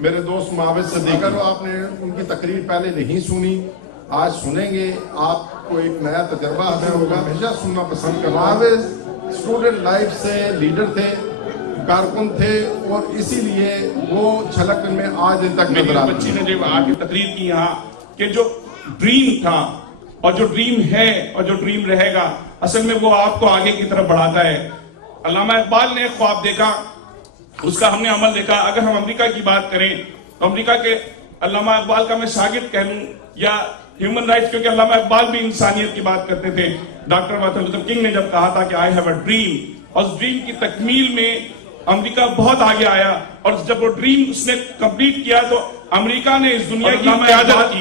میرے دوست معاوض صدیقی، اگر آپ نے ان کی تقریر پہلے نہیں سنی، آج سنیں گے، آپ کو ایک نیا تجربہ حاصل ہوگا۔ ہمیشہ سننا پسند کروں۔ معاوض اسٹوڈنٹ لائف سے لیڈر تھے، کارکن تھے، اور اسی لیے وہ چھلک میں آج ان تک نظر آتے ہیں۔ بچی نے جب آ کے تقریر کی یہاں کہ جو ڈریم تھا اور جو ڈریم ہے اور جو ڈریم رہے گا، اصل میں وہ آپ کو آگے کی طرف بڑھاتا ہے۔ علامہ اقبال نے ایک خواب دیکھا، اس کا ہم نے عمل دیکھا۔ اگر ہم امریکہ کی بات کریں تو امریکہ کے علامہ اقبال کا میں شاگرد کہہ لوں یا ہیومن رائٹس، کیونکہ علامہ اقبال بھی انسانیت کی بات کرتے تھے۔ ڈاکٹر مارٹن لوتھر کنگ نے جب کہا تھا کہ آئی ہیو اے ڈریم، اور اس ڈریم کی تکمیل میں امریکہ بہت آگے آیا، اور جب وہ ڈریم اس نے کمپلیٹ کیا تو امریکہ نے اس دنیا کی قیادت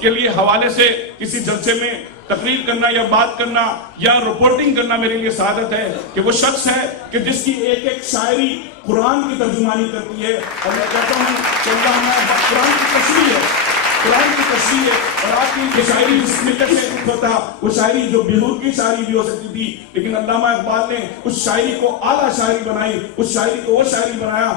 کے لیے حوالے سے کسی جلسے میں تقریر کرنا یا بات کرنا یا رپورٹنگ کرنا میرے لیے سعادت ہے کہ وہ شخص ہے کہ جس کی ایک ایک شاعری قرآن کی ترجمانی کرتی ہے، اور میں کہتا ہوں کہ اللہ قرآن کی تصویر ہے، قرآن کی تصویر ہے۔ اور آپ کی شاعری جس ملت سے ہوتا وہ شاعری جو بیہود کی شاعری بھی ہو سکتی تھی، لیکن علامہ اقبال نے اس شاعری کو اعلیٰ شاعری بنائی، اس شاعری کو وہ شاعری بنایا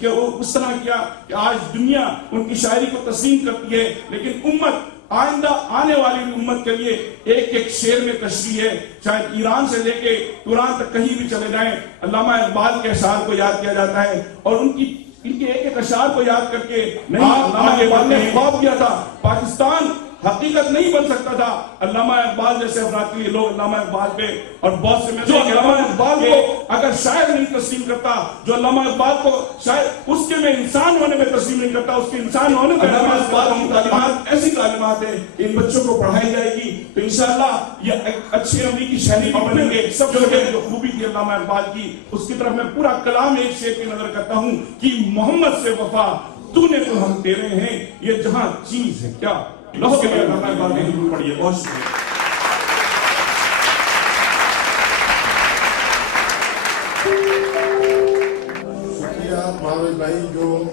کہ وہ اس طرح کیا کہ آج دنیا ان کی شاعری کو تسلیم کرتی ہے، لیکن امت آئندہ آنے والی امت کے لیے ایک ایک شعر میں تشریح ہے۔ شاید ایران سے لے کے قرآن تک کہیں بھی چلے جائیں، علامہ اقبال کے اشعار کو یاد کیا جاتا ہے، اور ان کے ایک ایک اشعار کو یاد کر کے نہیں، علامہ اقبال نے خواب کیا تھا پاکستان حقیقت نہیں بن سکتا تھا علامہ اقبال جیسے افراد کے لیے لوگ علامہ اقبال پہ اور بہت سے میں جو علامہ اقبال کو اگر شاعر نہیں تسلیم کرتا، جو علامہ اقبال کو شاعر اس کے میں انسان ہونے میں تسلیم نہیں کرتا، اس کے انسان ہونے میں علامہ اقبال کی تعلیمات ایسی تعلیمات ہیں کہ ان بچوں کو پڑھائی جائے گی تو انشاءاللہ یہ اچھے امریکی شہری بھی بنیں گے۔ سب جو خوبی تھی علامہ اقبال کی، اس کی طرف میں پورا کلام ایک شعر کی نظر کرتا ہوں کہ محمد سے وفا تو نے تو ہم تیرے ہیں، یہ جہاں چیز ہے کیا لوگوں کے لیے علامہ اقبال نے ضرور پڑھی ہے۔ بہت شکریہ معاوض بھائی جو